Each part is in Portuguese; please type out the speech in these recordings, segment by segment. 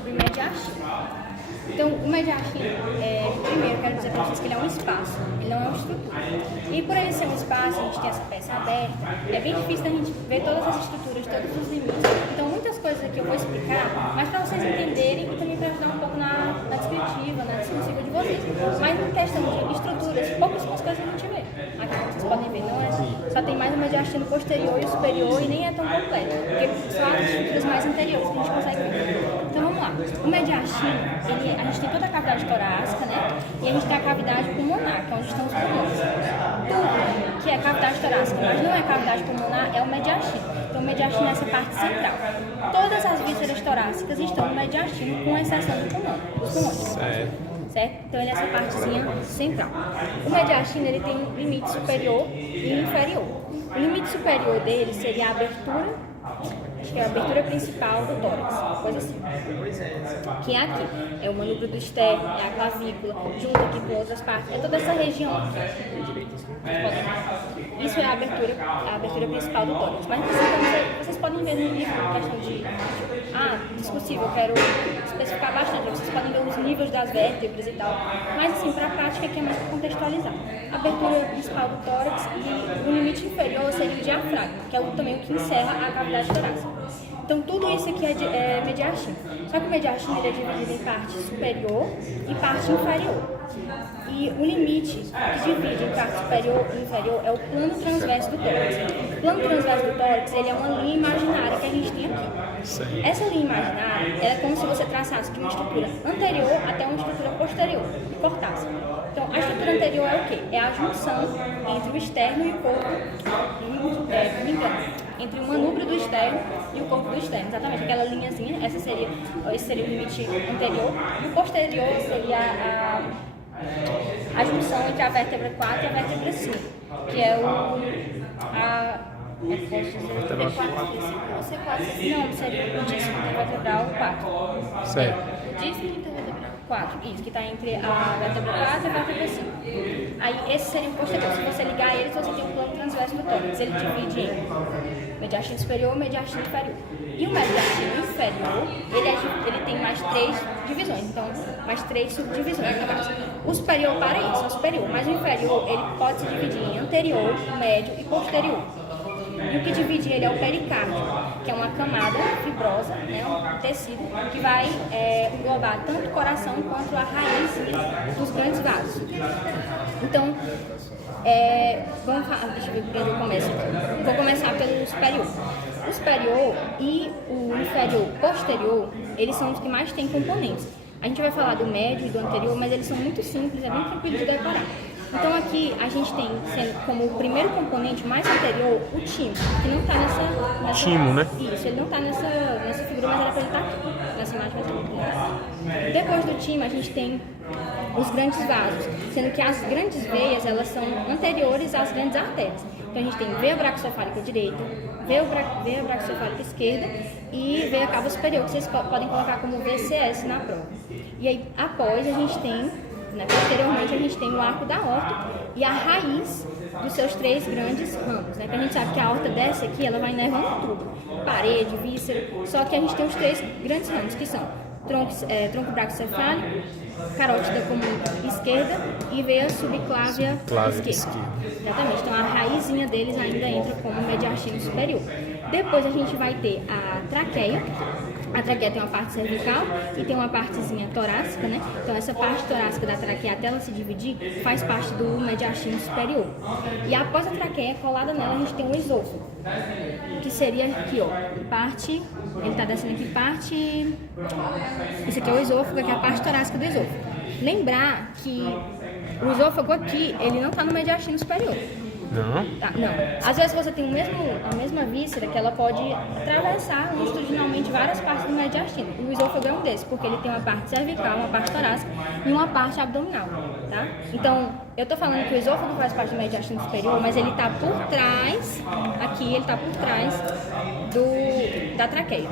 sobre mediastino. Então, o mediastino, primeiro quero dizer para vocês que ele é um espaço, ele não é uma estrutura. E por ele ser um espaço, a gente tem essa peça aberta, é bem difícil da gente ver todas as estruturas, todos os limites. Então, muitas coisas aqui eu vou explicar, mas para vocês entenderem e também para ajudar um pouco na descritiva, na discursiva de vocês. Mas em questão de estruturas, pouquíssimas coisas a gente vê. Aqui, como vocês podem ver, não é, só tem mais o mediastino posterior e o superior e nem é tão completo, porque são as estruturas mais anteriores que a gente consegue ver. Então vamos lá. O mediastino, a gente tem toda a cavidade torácica, né? E a gente tem a cavidade pulmonar, que é onde estão os pulmões. Tudo que é cavidade torácica, mas não é cavidade pulmonar, é o mediastino. Então o mediastino é essa parte central. Todas as vísceras torácicas estão no mediastino, com exceção do pulmão, dos pulmões. Certo? Então ele é essa partezinha central. O mediastino ele tem limite superior e inferior. O limite superior dele seria a abertura, acho que é a abertura principal do tórax, coisa assim. Que é aqui, é o manubrio do externo, é a clavícula, junto aqui com outras partes, é toda essa região aqui. Isso é a abertura principal do tórax. Mas vocês podem ver no livro, questão de discussível, eu quero especificar bastante, vocês podem ver os níveis das vértebras e tal. Mas assim, para a prática aqui é mais para contextualizar. A abertura principal do tórax e o limite inferior seria o diafragma, que é também o que encerra a cavidade torácica. Então tudo isso aqui é mediastino. Só que o mediastino ele é dividido em parte superior e parte inferior. E o limite que divide em parte superior e inferior é o plano transverso do tórax. O plano transverso do tórax ele é uma linha imaginária que a gente tem aqui. Essa linha imaginária é como se você traçasse de uma estrutura anterior até uma estrutura posterior e cortasse. Então, a estrutura anterior é o quê? É a junção entre o externo e o corpo, entre o manubrio do externo e o corpo do externo. Exatamente, aquela linhazinha, esse seria o limite anterior. E o posterior seria a junção entre a vértebra 4 e a vértebra 5, que é não, seria o disco intervertebral 4. Certo. O disco intervertebral 4, isso, que está entre a vértebra 4 e a vértebra 5. Aí esse seria o posterior. Se você ligar eles, você tem um plano transverso do tórax. Ele divide em mediastino superior e mediastino inferior. E o mediastino inferior, ele tem mais 3 divisões, então mais 3 subdivisões no caso. O superior para isso, é o superior, mas o inferior ele pode se dividir em anterior, médio e posterior. E o que divide ele é o pericárdio, que é uma camada fibrosa, né, um tecido, que vai englobar tanto o coração quanto a raiz dos grandes vasos. Então, vamos falar, deixa eu ver por onde eu começo aqui. Vou começar pelo superior. O superior e o inferior posterior, eles são os que mais têm componentes. A gente vai falar do médio e do anterior, mas eles são muito simples, é bem tranquilo de decorar. Então aqui a gente tem sendo como o primeiro componente mais anterior o timo, que não está nessa timo, né? Isso, ele não está nessa figura, mas era para ele estar aqui, nessa imagem vai estar. Depois do timo a gente tem os grandes vasos, sendo que as grandes veias elas são anteriores às grandes artérias. Então a gente tem veia braquiocefálica direita, veia braquiocefálica esquerda e veia cava superior, que vocês podem colocar como VCS na prova. E aí após a gente tem, posteriormente a gente tem o arco da aorta e a raiz dos seus 3 grandes ramos, né? Que a gente sabe que a aorta desce aqui, ela vai inervando tudo, parede, víscera, só que a gente tem os 3 grandes ramos, que são tronco braquiocefálico, carótida comum esquerda e veia subclávia esquerda. Exatamente, então a raizinha deles ainda entra como mediastino superior. Depois a gente vai ter a traqueia. A traqueia tem uma parte cervical e tem uma partezinha torácica, né? Então essa parte torácica da traqueia, até ela se dividir, faz parte do mediastino superior. E após a traqueia, colada nela, a gente tem o esôfago, que seria aqui, ó, parte, ele tá descendo aqui, parte, esse aqui é o esôfago, que é a parte torácica do esôfago. Lembrar que o esôfago aqui, ele não tá no mediastino superior. Não? Tá, não. Às vezes você tem a mesma víscera que ela pode atravessar longitudinalmente várias partes do mediastino. O esôfago é um desses, porque ele tem uma parte cervical, uma parte torácica e uma parte abdominal, tá? Então, eu tô falando que o esôfago faz parte do mediastino superior, mas ele tá por trás, aqui ele tá por trás da traqueia.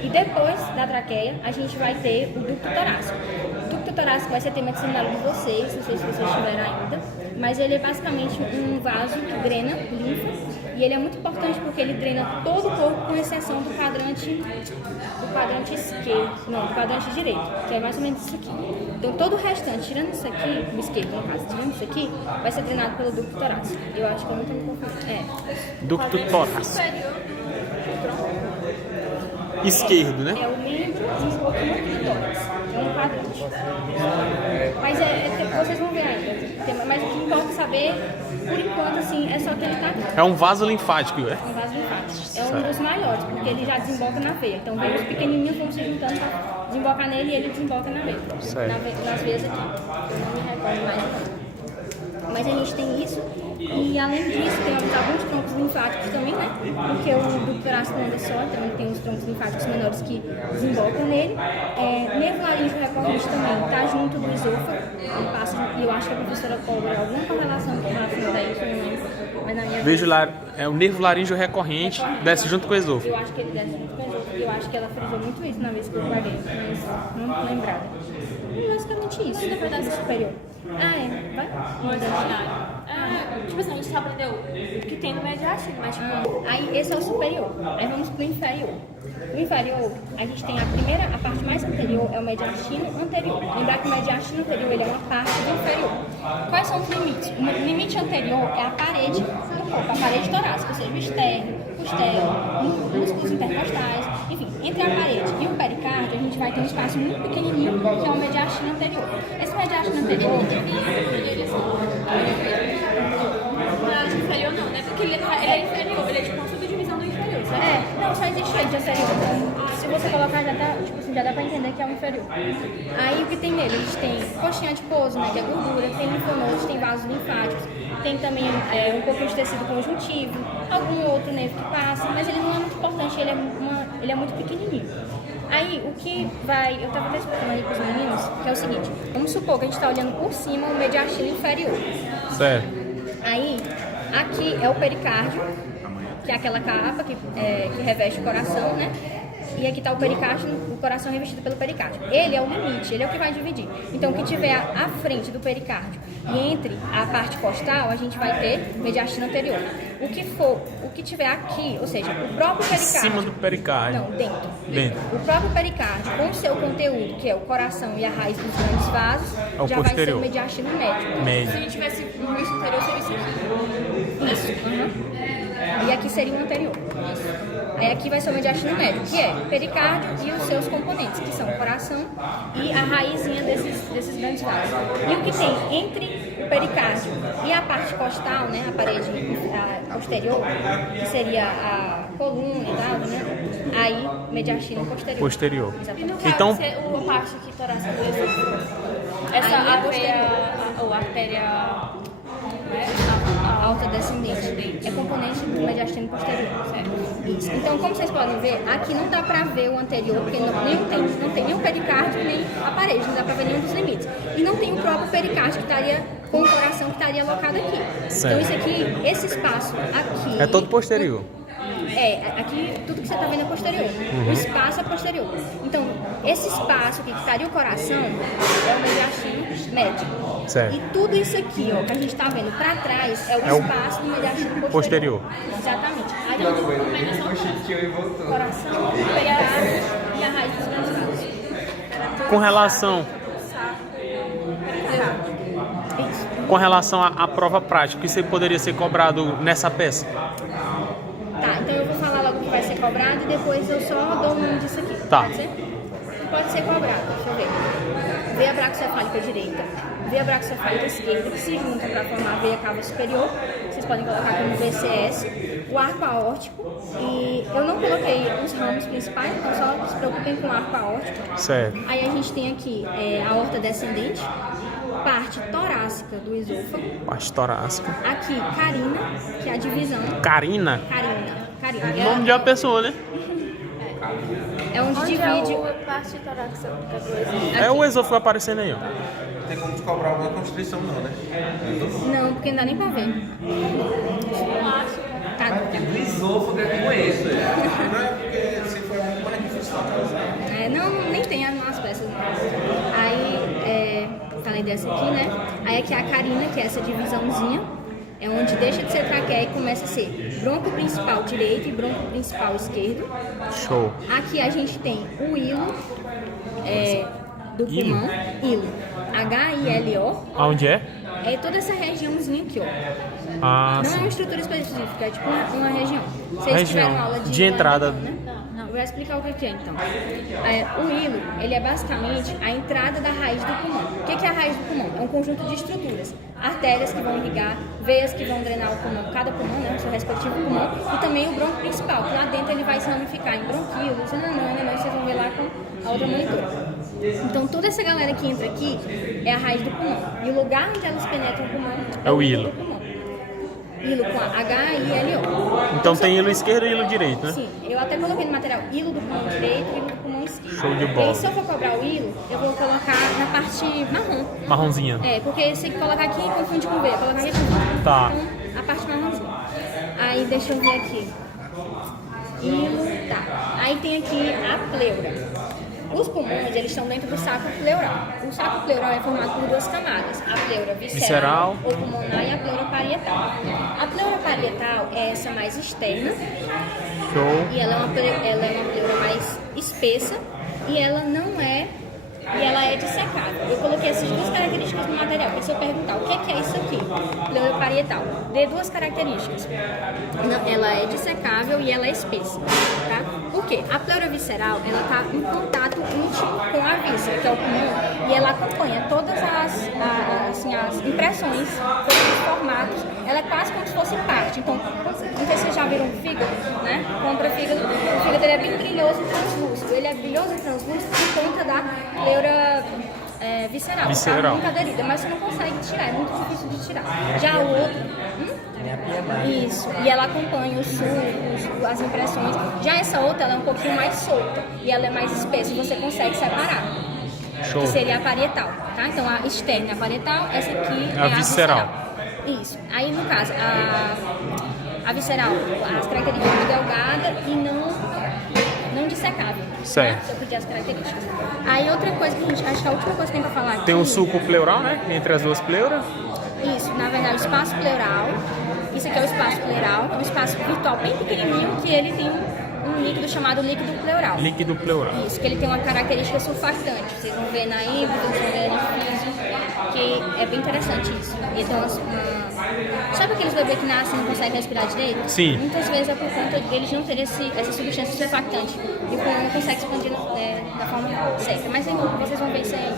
E depois da traqueia, a gente vai ter o ducto torácico. O ducto torácico vai ser tema de seminário de vocês, não sei se vocês tiveram ainda, mas ele é basicamente um vaso que drena linfa. E ele é muito importante porque ele drena todo o corpo, com exceção do quadrante esquerdo, não, do quadrante direito, que é mais ou menos isso aqui. Então todo o restante, tirando isso aqui, o esquerdo no caso, tirando isso aqui, vai ser drenado pelo ducto torácico. Eu acho que eu não estou me confundindo. Ducto torácico. Esquerdo, né? É o membro e um pouco do tórax. É um quadrante. Mas vocês vão ver ainda. Mas o que importa saber, por enquanto, assim, é só que ele tá aqui. É um vaso linfático, é? Um vaso linfático. É um dos maiores, porque ele já desemboca na veia. Então, vem os pequenininhos vão se juntando para desembocar nele e ele desemboca na veia. Nas veias aqui. Não me recordo mais não. Mas a gente tem isso, e além disso, tem alguns troncos linfáticos também, né? Porque o ducto torácico não anda só, então tem os troncos linfáticos menores que desembocam nele. Nervo laríngeo recorrente também está junto do esôfago, e eu acho que a professora cobra alguma correlação com relação a isso, eu não lembro. Mas na minha Vejo lá, é o nervo laríngeo recorrente, desce junto com o esôfago. Eu acho que ele desce junto com o esôfago, eu acho que ela frisou muito isso na vez que eu guardei, mas não tô lembrada. E basicamente isso, na verdade, superior. Vai? Tipo assim, a gente só aprendeu o que tem no mediastino, mas tipo... Aí esse é o superior. Aí vamos pro inferior. O inferior, a gente tem a parte mais anterior é o mediastino anterior. Lembrar que o mediastino anterior ele é uma parte do inferior. Quais são os limites? O limite anterior é a parede do corpo, a parede torácica, ou seja, o externo, costela, músculos intercostais, enfim, entre a parede e o pericárdio a gente vai ter um espaço muito pequenininho que é o mediastino anterior. Esse mediastino anterior inferior não, né? Porque ele é inferior, ele é tipo uma subdivisão do inferior, certo? Não, só existe ele de anterior. Então, se você colocar, já dá pra entender que é o inferior. Aí o que tem nele? A gente tem coxinha adiposo, né, que é gordura, tem linfonodos, tem vasos linfáticos, tem também um pouquinho de tecido conjuntivo, algum outro nervo que passa, mas ele não é muito importante, ele é muito pequenininho. Aí, o que vai... Eu estava até explicando ali para os meninos, que é o seguinte. Vamos supor que a gente está olhando por cima o mediastino inferior. Certo. Aí, aqui é o pericárdio, que é aquela capa que reveste o coração, né? E aqui está o pericárdio, o coração revestido pelo pericárdio. Ele é o limite, ele é o que vai dividir. Então, o que tiver à frente do pericárdio e entre a parte costal, a gente vai ter mediastino anterior. O que tiver aqui, ou seja, o próprio pericárdio... Acima do pericárdio. Não, dentro. O próprio pericárdio, com o seu conteúdo, que é o coração e a raiz dos grandes vasos, já posterior. vai ser o mediastino médio. Se a gente tivesse um eixo anterior, seria isso aqui. Isso. E aqui seria o anterior. Aí aqui vai ser o mediastino médio, que é pericárdio e os seus componentes, que são o coração e a raizinha desses grandes vasos. E o que tem entre o pericárdio e a parte costal, né, a parede posterior, que seria a coluna e tal, né? Aí, mediastino posterior. E Exatamente. no caso, Então- a parte aqui torácica do esôfago, essa Aí é posterior. artéria... Alta descendente. É componente do mediastino posterior, certo? Isso. Então, como vocês podem ver, aqui não dá pra ver o anterior, porque não tem nem o pericárdio, nem a parede, não dá pra ver nenhum dos limites. E não tem o próprio pericárdio que estaria com o coração que estaria alocado aqui. Certo. Então, isso aqui, esse espaço aqui... É todo posterior. Aqui tudo que você está vendo é posterior. O espaço é posterior. Então, esse espaço aqui que estaria o coração é o mediastino médio. Certo. E tudo isso aqui, ó, que a gente está vendo para trás, é o espaço do mediastino posterior. Exatamente. Aí a gente começa o coração, o pericárdio e a raiz dos grandes vasos. Com relação à prova prática, o que você poderia ser cobrado nessa peça? Tá, então eu vou falar logo o que vai ser cobrado e depois eu só dou o nome disso aqui. Tá. Pode ser? Pode ser cobrado, deixa eu ver. Veia braquicefálica direita, veia braquicefálica esquerda, que se juntam para formar a veia cava superior. Vocês podem colocar como VCS, o arco aórtico. E eu não coloquei os ramos principais, então só se preocupem com o arco aórtico. Certo. Aí a gente tem aqui a aorta descendente, parte torácica do esôfago. Parte torácica. Aqui, carina, que é a divisão. Carina. Carina. Nome de uma pessoa, né? É onde Onde divide. é a parte torácica do esôfago? É o esôfago aparecendo aí, ó. Não tem como te cobrar alguma constrição não, né? Não, porque não dá nem pra ver. Eu acho. Tá. Do esôfago é com esse. Não é porque se for muito mais difícil de causar. Não, nem tem as peças. Não. Aí, falei essa aqui, né? Aí aqui é a carina, que é essa divisãozinha, é onde deixa de ser traqueia e começa a ser bronco principal direito e bronco principal esquerdo. Show. Aqui a gente tem o hilo do Hilo? pulmão, hilo, H-I-L-O, Aonde é? é toda essa regiãozinha aqui, ó. Ah, Não é sim. uma estrutura específica, é tipo uma região. Vocês Região tiveram aula de entrada. né? Não, eu vou explicar o que é então. O hilo, ele é basicamente a entrada da raiz do pulmão. O que é a raiz do pulmão? É um conjunto de estruturas. Artérias que vão irrigar, veias que vão drenar o pulmão, cada pulmão, né, o seu respectivo pulmão, e também o bronco principal, que lá dentro ele vai se ramificar em bronquíolos, vocês vão ver lá com a outra monitora. Então toda essa galera que entra aqui é a raiz do pulmão. E o lugar onde elas penetram o pulmão É o hilo. do pulmão. Hilo com H-I-L-O. Então tem hilo esquerdo e hilo direito, né? Sim, eu até coloquei no material hilo do pulmão direito e hilo do pulmão esquerdo. Show de E bola. aí, se eu for cobrar o hilo, eu vou colocar na parte marrom. Marronzinha. Porque se colocar aqui, confunde com V. Colocar aqui, confunde com V. Tá. Então, a parte marronzinha. Aí, deixa eu ver aqui. Hilo, tá. Aí tem aqui a pleura. Os pulmões, eles estão dentro do saco pleural. O saco pleural é formado por duas camadas. A pleura visceral, ou pulmonar, e a pleura parietal. A pleura parietal é essa mais externa. Show. E ela é uma pleura mais espessa. E ela não é... E ela é dissecável. Eu coloquei essas duas características no material. Porque se eu perguntar o que é isso aqui, pleura parietal, dê duas características. Ela é dissecável e ela é espessa. Tá? Por quê? A pleura visceral, ela está em contato íntimo com a víscera, que é o pulmão, e ela acompanha todas as impressões, todos os formatos. Ela é quase como se fosse parte. Então, não sei se vocês já viram o fígado, né? Compra fígado. O fígado ele é bem brilhoso e translúcido. Ele é brilhoso e translúcido por conta da pleura visceral. Tá muito aderida, mas você não consegue tirar, é muito difícil de tirar. Já o outro... Isso, e ela acompanha os sucos, as impressões. Já essa outra, ela é um pouquinho mais solta e ela é mais espessa, você consegue separar. Show. Que seria a parietal, tá? Então a externa é a parietal, essa aqui é A visceral. Isso. Aí no caso, a visceral, as características de delgada e não dissecável. Certo. Tá? Se eu pedir as características. Aí outra coisa que a gente, acho que a última coisa que tem pra falar aqui... Tem um sulco pleural, né? Entre as duas pleuras. Isso, na verdade, o espaço pleural. Isso aqui é o espaço pleural, é um espaço virtual bem pequenininho que ele tem um líquido chamado líquido pleural. Líquido pleural. Isso, que ele tem uma característica surfactante. Vocês vão ver na êmbolo, vocês vão ver na física, que é bem interessante isso. Ele tem sabe aqueles bebês que nascem e não conseguem respirar direito? Sim. Muitas vezes é por conta deles não terem essa substância surfactante e o pulmão não consegue expandir da forma certa. Mas enfim, vocês vão ver isso aí.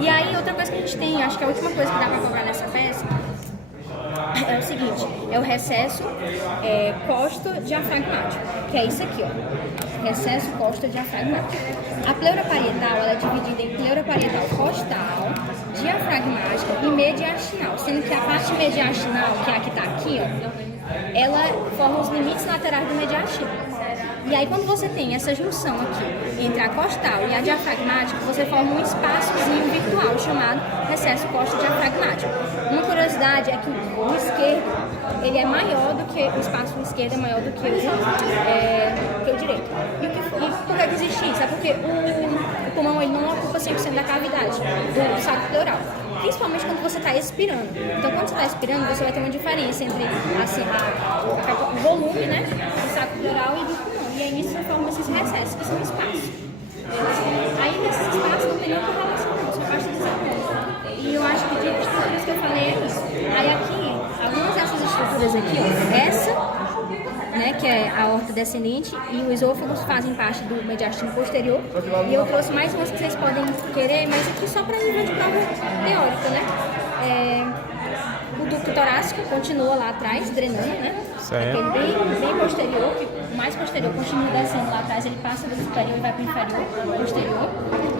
E aí, outra coisa que a gente tem, acho que a última coisa que dá pra cobrar nessa peça é o seguinte, é o recesso costo-diafragmático, que é isso aqui, ó, recesso costo-diafragmático. A pleura parietal, ela é dividida em pleura parietal costal, diafragmática e mediastinal, sendo que a parte mediastinal, que é a que tá aqui, ó, ela forma os limites laterais do mediastino. E aí, quando você tem essa junção aqui entre a costal e a diafragmática, você forma um espaçozinho virtual chamado recesso costo-diafragmático. Uma curiosidade é que o esquerdo, ele é maior do que o espaço esquerdo, é maior do que o direito. E por que existe isso? É porque o pulmão ele não ocupa 100% da cavidade do saco pleural. Principalmente quando você está expirando. Então, quando você está expirando, você vai ter uma diferença entre o volume, né, do saco pleural e do pulmão. E aí nisso forma esses recessos, que são espaços. Aí nesses espaços não tem nenhuma relação, não, só basta dizer. E eu acho que de estruturas que eu falei é isso. Aí aqui, algumas dessas estruturas aqui, ó, essa, né, que é a aorta descendente, e o esôfago fazem parte do mediastino posterior. E eu trouxe mais umas que vocês podem querer, mas aqui só para nível de prova teórica, né? O ducto torácico continua lá atrás, drenando, né? Certo. Aquele bem posterior, que o mais posterior continua descendo lá atrás, ele passa do superior e vai para o inferior, posterior.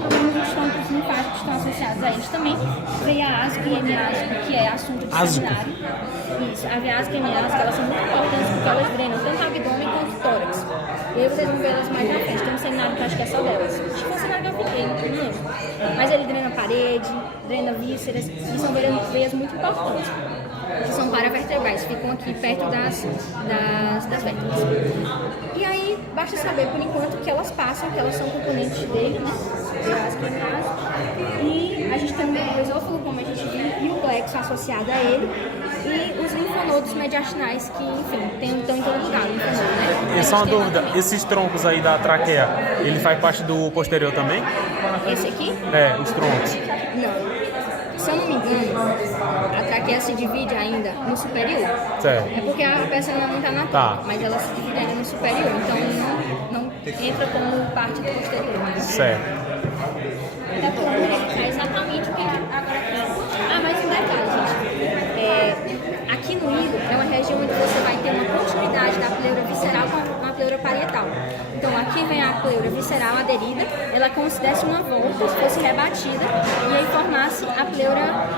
Os troncos linfáticos estão associados a eles também. Veia ásica e hemiásica, que é assunto de seminário. Isso, a veia ásica e hemiásica, elas são muito importantes porque elas drenam tanto abdômen quanto tórax. E aí vocês vão ver elas mais na frente. Tem um seminário que acho que é só delas. Acho que foi um seminário que eu fiquei, não lembro. Mas ele drena parede, drena vísceras, e são veias muito importantes, que são paravertebrais, ficam aqui perto das vértebras. E aí, basta saber por enquanto que elas passam, que elas são componentes dele, né? esquernazo. E a gente tem o esôfago, como a gente viu, e o plexo associado a ele. E os linfonodos mediastinais, que, enfim, estão em todo lugar, linfonodo, né? E só uma dúvida, esses troncos aí da traqueia, ele faz parte do posterior também? Esse aqui? É, os troncos. Não. Se eu não me engano, a traqueia se divide ainda no superior. Certo. É porque a peça não está na Tá. ponta, mas ela se divide ainda no superior, então não entra como parte do posterior. Né? Certo. É exatamente o que a gente agora tem. Ah, mais um detalhe, gente. Aqui no hilo é uma região onde você vai ter uma continuidade da pleura visceral com a pleura parietal. Então aqui vem a pleura visceral aderida, ela como se desse uma volta, se fosse rebatida, e aí formasse a pleura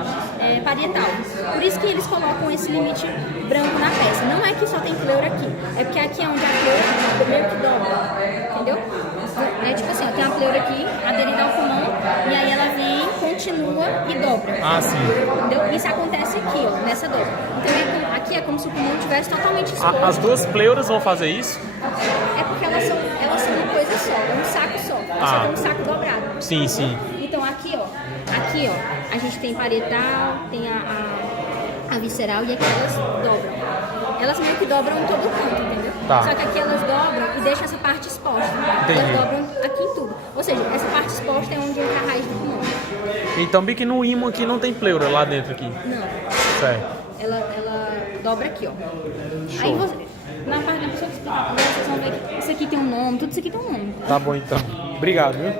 parietal. Por isso que eles colocam esse limite branco na peça. Não é que só tem pleura aqui, é porque aqui é onde a pleura meio que dobra, entendeu? É tipo assim, ó, tem a pleura aqui, aderida ao pulmão, e aí ela vem, continua e dobra. Ah, sim. Entendeu? Isso acontece aqui, ó, nessa dobra. Então aqui é como se o pulmão estivesse totalmente exposto. As duas pleuras vão fazer isso? É porque elas são uma coisa só, um saco só. Só que um saco dobrado. Sim, sim. Então aqui, ó, a gente tem parietal, tem a visceral e aqui elas dobram. Elas meio que dobram em todo canto, entendeu? Tá. Só que aqui elas dobram e deixam essa parte exposta. Entendi. Elas dobram aqui em tudo. Ou seja, essa parte exposta é onde entra a raiz do pulmão. Então, bem que no ímã aqui não tem pleura lá dentro aqui. Não. Certo. Ela dobra aqui, ó. Show. Aí você, na pessoa que explicar, vocês vão ver que isso aqui tem um nome, tudo isso aqui tem um nome. Tá bom então. Obrigado, viu? Né?